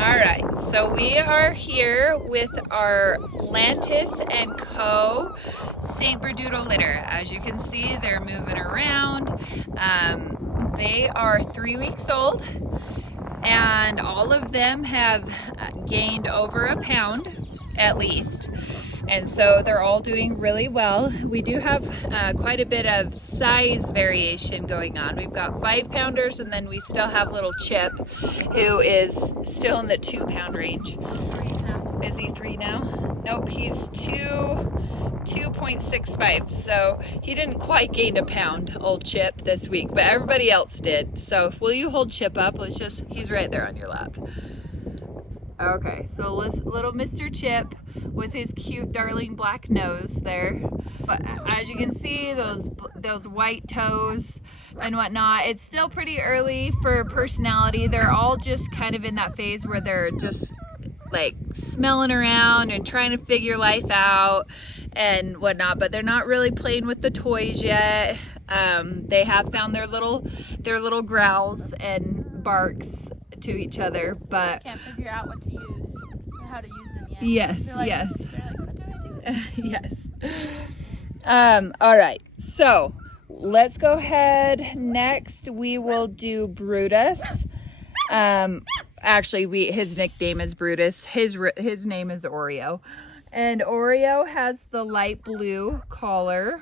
All right, so we are here with our Lantis and Co. St. Berdoodle litter. As you can see, they're moving around. They are 3 weeks old, and all of them have gained over a pound at least. And so they're all doing really well. We do have quite a bit of size variation going on. We've got 5-pounders, and then we still have little Chip, who is still in the 2-pound range. Is he 3 now? Nope, he's 2.65. So he didn't quite gain a pound, old Chip, this week, but everybody else did. So will you hold Chip up? He's right there on your lap. Okay, so little Mr. Chip with his cute, darling black nose there. But as you can see, those white toes and whatnot, it's still pretty early for personality. They're all just kind of in that phase where they're just like smelling around and trying to figure life out and whatnot, but they're not really playing with the toys yet. They have found their little growls and barks to each other, but can't figure out what to use or how to use them yet. Yes, they're like, yes. They're like, what do I do? Yes. All right, so let's go ahead. Next we will do Brutus. Actually, his nickname is Brutus. His name is Oreo, and Oreo has the light blue collar.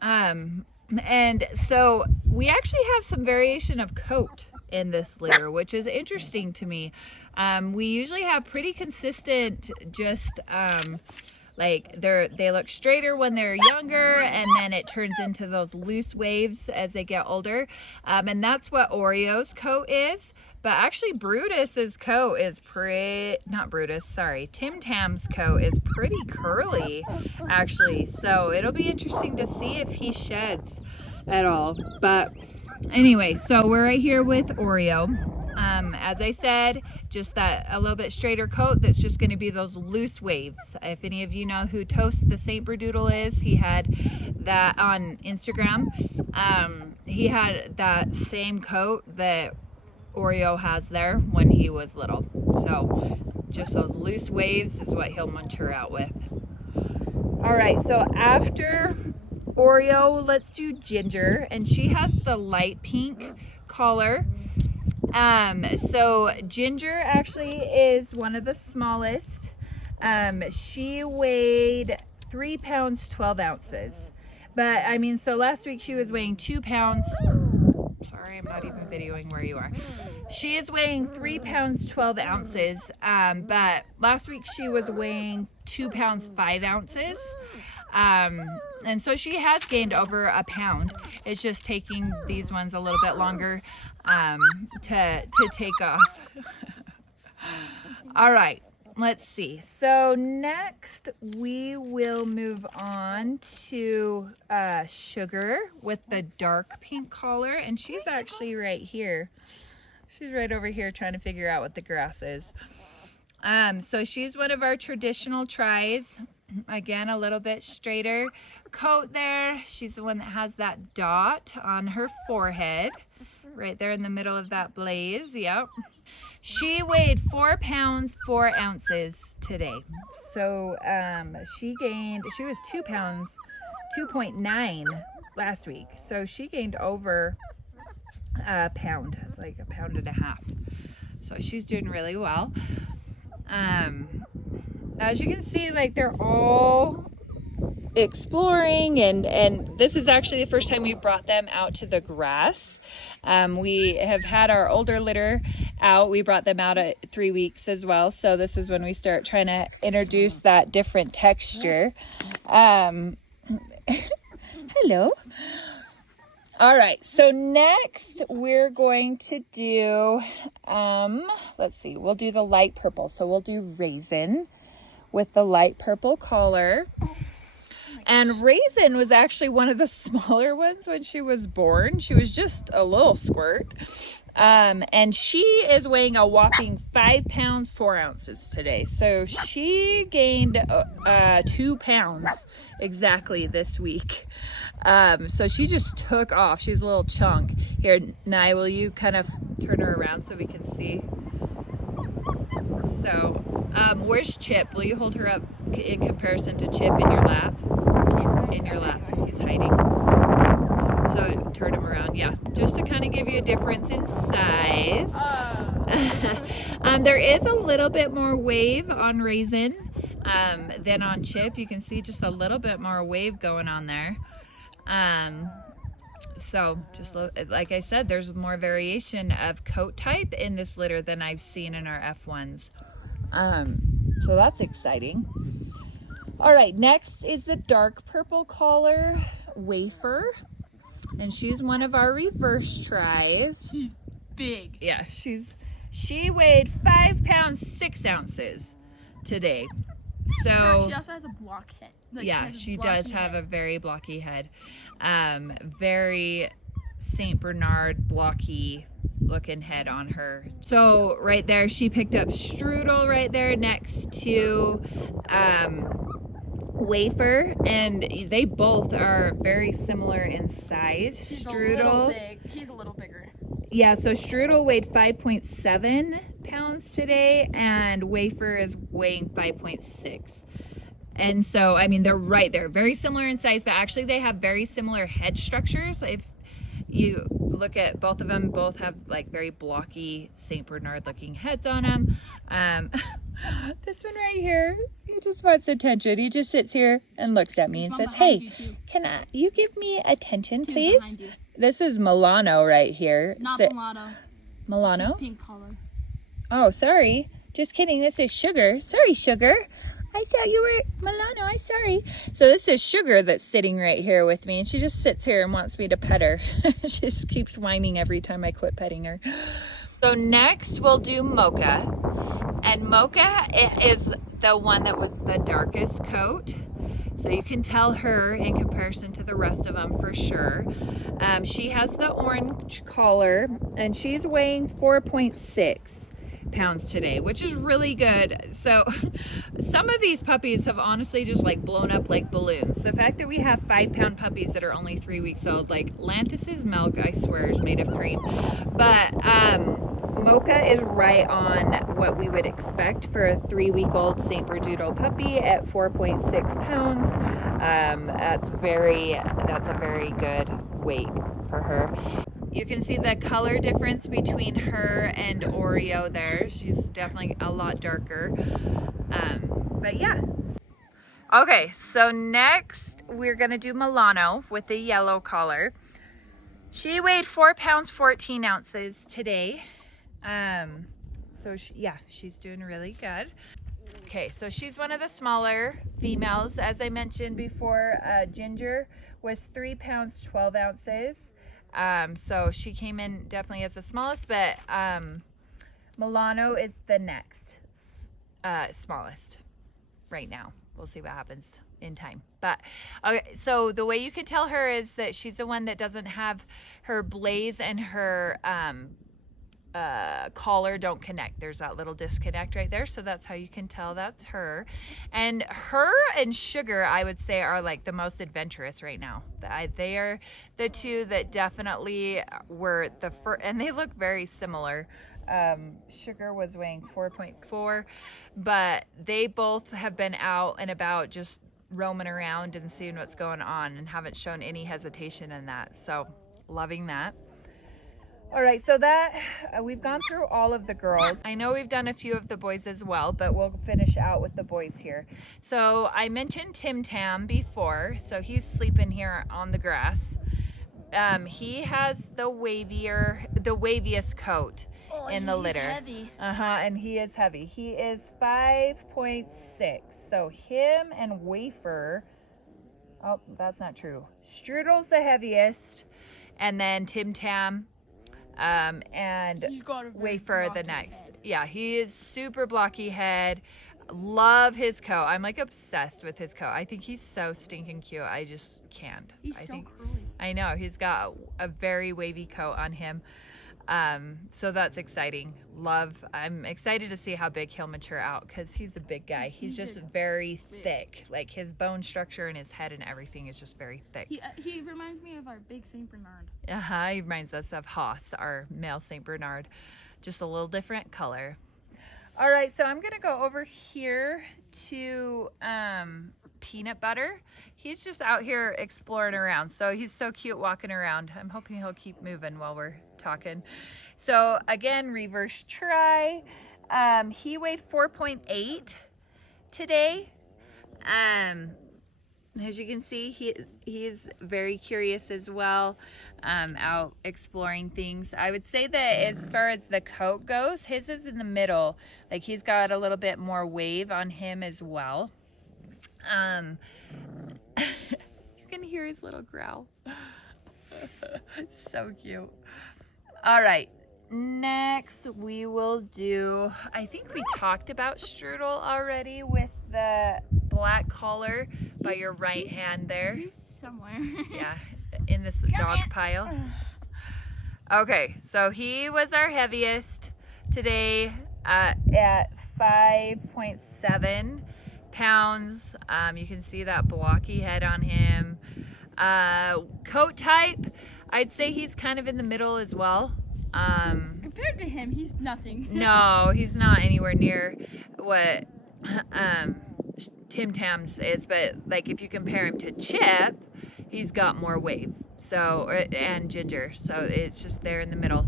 And so we actually have some variation of coat in this litter, which is interesting to me. We usually have pretty consistent, just like they look straighter when they're younger, and then it turns into those loose waves as they get older. And that's what Oreo's coat is. But actually Brutus's coat is Tim Tam's coat is pretty curly, actually. So it'll be interesting to see if he sheds at all. But anyway, so we're right here with Oreo. As I said, just that a little bit straighter coat that's just going to be those loose waves. If any of you know who Toast the St. Berdoodle is, he had that on Instagram. He had that same coat that Oreo has there when he was little. So just those loose waves is what he'll munch her out with. All right, so after Oreo, let's do Ginger, and she has the light pink collar. So Ginger actually is one of the smallest. She weighed 3 pounds 12 ounces, but I mean, so last week she was weighing 2 pounds. Sorry, I'm not even videoing where you are. She is weighing 3 pounds 12 ounces, but last week she was weighing 2 pounds 5 ounces. And so she has gained over a pound. It's just taking these ones a little bit longer to take off. All right, let's see. So next we will move on to Sugar with the dark pink collar, and she's actually right here. She's right over here trying to figure out what the grass is. So she's one of our traditional tries. Again, a little bit straighter coat there. She's the one that has that dot on her forehead, right there in the middle of that blaze. Yep. She weighed 4 pounds 4 ounces today. So she was 2 pounds 2.9 last week. So she gained over a pound, like a pound and a half. So she's doing really well. As you can see, like, they're all exploring, and this is actually the first time we've brought them out to the grass. We have had our older litter out. We brought them out at 3 weeks as well, so this is when we start trying to introduce that different texture. Hello. All right, so next we're going to do let's see, we'll do the light purple. So we'll do Raisin with the light purple collar. And Raisin was actually one of the smaller ones when she was born. She was just a little squirt. And she is weighing a whopping 5 pounds 4 ounces today. So she gained 2 pounds exactly this week. So she just took off. She's a little chunk. Here, Nye, will you kind of turn her around so we can see? So, where's Chip? Will you hold her up in comparison to Chip in your lap? In your lap. He's hiding. So turn him around. Yeah, just to kind of give you a difference in size. There is a little bit more wave on Raisin than on Chip. You can see just a little bit more wave going on there. So just like I said, there's more variation of coat type in this litter than I've seen in our F1s. So that's exciting. All right, next is the dark purple collar Wafer. And she's one of our reverse tries. She's big. Yeah, she weighed 5 pounds 6 ounces today. So she also has a block head. Like, yeah, she does have a very blocky head. Very Saint Bernard blocky looking head on her. So right there, she picked up Strudel right there next to Wafer, and they both are very similar in size. She's Strudel, a little big. He's a little bigger. yeah, so Strudel weighed 5.7 pounds today, and Wafer is weighing 5.6. And so, I mean, they're right there, very similar in size, but actually they have very similar head structures. If you look at both of them, both have like very blocky Saint Bernard looking heads on them. This one right here, he just wants attention. He just sits here and looks at me and says, "Hey, can you give me attention, please?" This is Milano right here. Not Milano. Milano? Pink collar. Oh, sorry. Just kidding. This is Sugar. Sorry, Sugar. I saw you were Milano. I'm sorry. So this is Sugar that's sitting right here with me, and she just sits here and wants me to pet her. She just keeps whining every time I quit petting her. So next we'll do Mocha. And Mocha is the one that was the darkest coat. So you can tell her in comparison to the rest of them for sure. She has the orange collar, and she's weighing 4.6 pounds today, which is really good. So some of these puppies have honestly just like blown up like balloons. The fact that we have 5-pound puppies that are only 3 weeks old, like Lantis's milk, I swear, is made of cream. But Mocha is right on what we would expect for a 3-week-old Saint Berdoodle puppy at 4.6 pounds. That's a very good weight for her. You can see the color difference between her and Oreo there. She's definitely a lot darker. But yeah. Okay, so next we're gonna do Milano with the yellow collar. She weighed 4 pounds 14 ounces today. So she's doing really good. Okay, so she's one of the smaller females. As I mentioned before, Ginger was 3 pounds 12 ounces. So she came in definitely as the smallest, but Milano is the next smallest right now. We'll see what happens in time. But okay, so the way you can tell her is that she's the one that doesn't have her blaze and her collar don't connect. There's that little disconnect right there, so that's how you can tell that's her. And her and Sugar, I would say, are like the most adventurous right now. They are the two that definitely were the first, and they look very similar. Sugar was weighing 4.4, but they both have been out and about just roaming around and seeing what's going on and haven't shown any hesitation in that, so loving that. All right, so that we've gone through all of the girls. I know we've done a few of the boys as well, but we'll finish out with the boys here. So I mentioned Tim Tam before, so he's sleeping here on the grass. He has the waviest coat in the litter. Heavy. And he is heavy. He is 5.6. So him and Wafer, oh, that's not true. Strudel's the heaviest, and then Tim Tam, and Wafer the next. Head. Yeah, he is super blocky head. Love his coat. I'm like obsessed with his coat. I think he's so stinking cute. I just can't. He's so curly. I know, he's got a very wavy coat on him. So that's exciting. I'm excited to see how big he'll mature out, because he's a big guy. He's just very thick. Like his bone structure and his head and everything is just very thick. He reminds me of our big Saint Bernard. He reminds us of Haas, our male Saint Bernard. Just a little different color. All right, so I'm gonna go over here to Peanut Butter. He's just out here exploring around. So he's so cute walking around. I'm hoping he'll keep moving while we're talking. So again, reverse try. He weighed 4.8 today. As you can see, he's very curious as well, out exploring things. I would say that as far as the coat goes, his is in the middle. Like he's got a little bit more wave on him as well. You can hear his little growl. So cute. All right. Next, we will do, I think we talked about Strudel already with the black collar by your right hand there. He's somewhere. Yeah, in this dog pile. Okay, so he was our heaviest today at 5.7 pounds. You can see that blocky head on him. Coat type, I'd say he's kind of in the middle as well. Compared to him, he's nothing. No, he's not anywhere near what Tim Tam's is, but like if you compare him to Chip, he's got more wave. So and Ginger, so it's just there in the middle.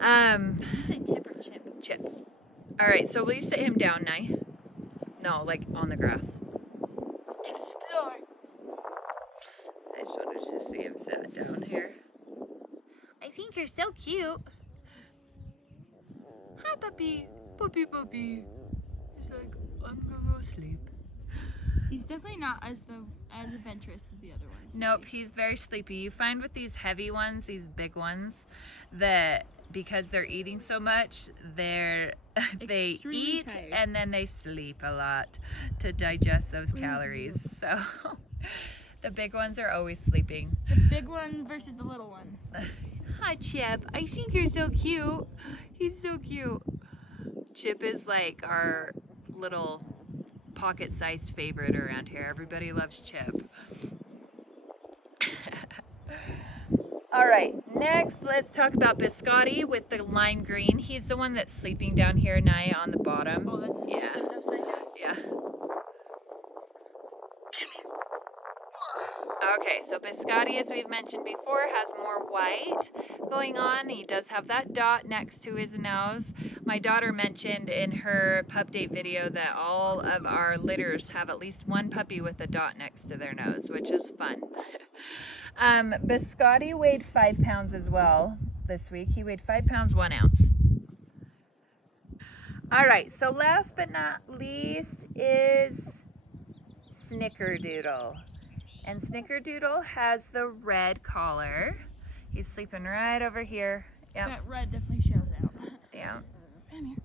You say Tip or Chip? Chip. All right, so will you sit him down, Nye? No, like on the grass. Explore. I just wanted to see him sit down here. I think you're so cute. Hi, puppy. Puppy, puppy. He's like, I'm gonna go sleep. He's definitely not as adventurous as the other ones. Nope, he's very sleepy. You find with these heavy ones, these big ones, that because they're eating so much, they eat tired. and then they sleep a lot to digest those calories. So the big ones are always sleeping. The big one versus the little one. Hi, Chip. I think you're so cute. He's so cute. Chip is like our little pocket-sized favorite around here. Everybody loves Chip. All right, next let's talk about Biscotti with the lime green. He's the one that's sleeping down here, Naya, on the bottom. Oh, that's yeah. flipped upside down. Yeah. Okay, so Biscotti, as we've mentioned before, has more white going on. He does have that dot next to his nose. My daughter mentioned in her pup date video that all of our litters have at least one puppy with a dot next to their nose, which is fun. Biscotti weighed 5 pounds as well this week. He weighed 5 pounds, 1 ounce. All right, so last but not least is Snickerdoodle. And Snickerdoodle has the red collar. He's sleeping right over here. Yep. That red definitely shows out. Yeah. Come here.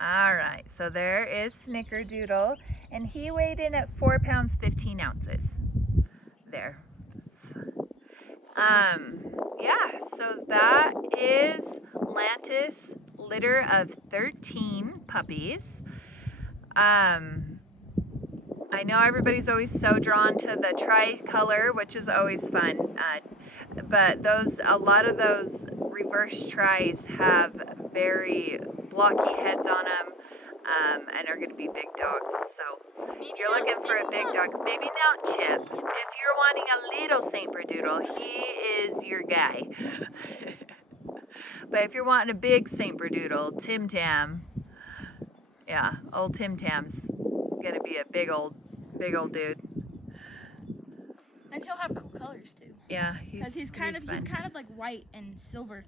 All right, so there is Snickerdoodle, and he weighed in at 4 pounds, 15 ounces. There. Yeah, so that is Lantis litter of 13 puppies. I know everybody's always so drawn to the tricolor, which is always fun. But a lot of those reverse tries have very blocky heads on them, and are going to be big dogs. So if you're looking for a big dog, maybe not Chip. If you're wanting a little Saint Berdoodle, he is your guy. But if you're wanting a big Saint Berdoodle, Tim Tam, yeah, old Tim Tam's gonna be a big old dude. And he'll have cool colors too. Yeah, he's kind of like white and silver.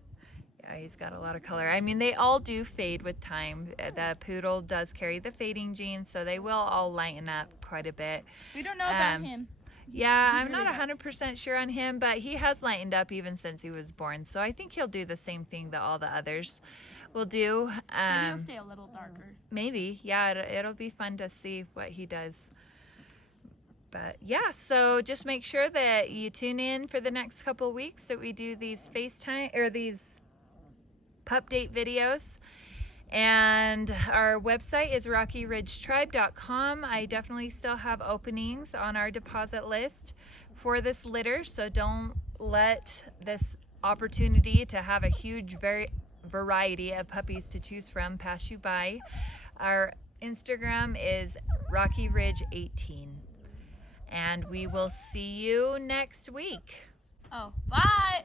Yeah, he's got a lot of color. I mean, they all do fade with time. The poodle does carry the fading gene, so they will all lighten up quite a bit. We don't know about him. Yeah, He's I'm really not 100% sure on him, but he has lightened up even since he was born. So I think he'll do the same thing that all the others will do. Maybe he'll stay a little darker. Maybe, yeah, it'll be fun to see what he does. But yeah, so just make sure that you tune in for the next couple weeks that we do these FaceTime or these pup date videos. And our website is rockyridgetribe.com. I definitely still have openings on our deposit list for this litter, so don't let this opportunity to have a huge variety of puppies to choose from pass you by. Our Instagram is Rocky Ridge 18. And we will see you next week. Oh, bye!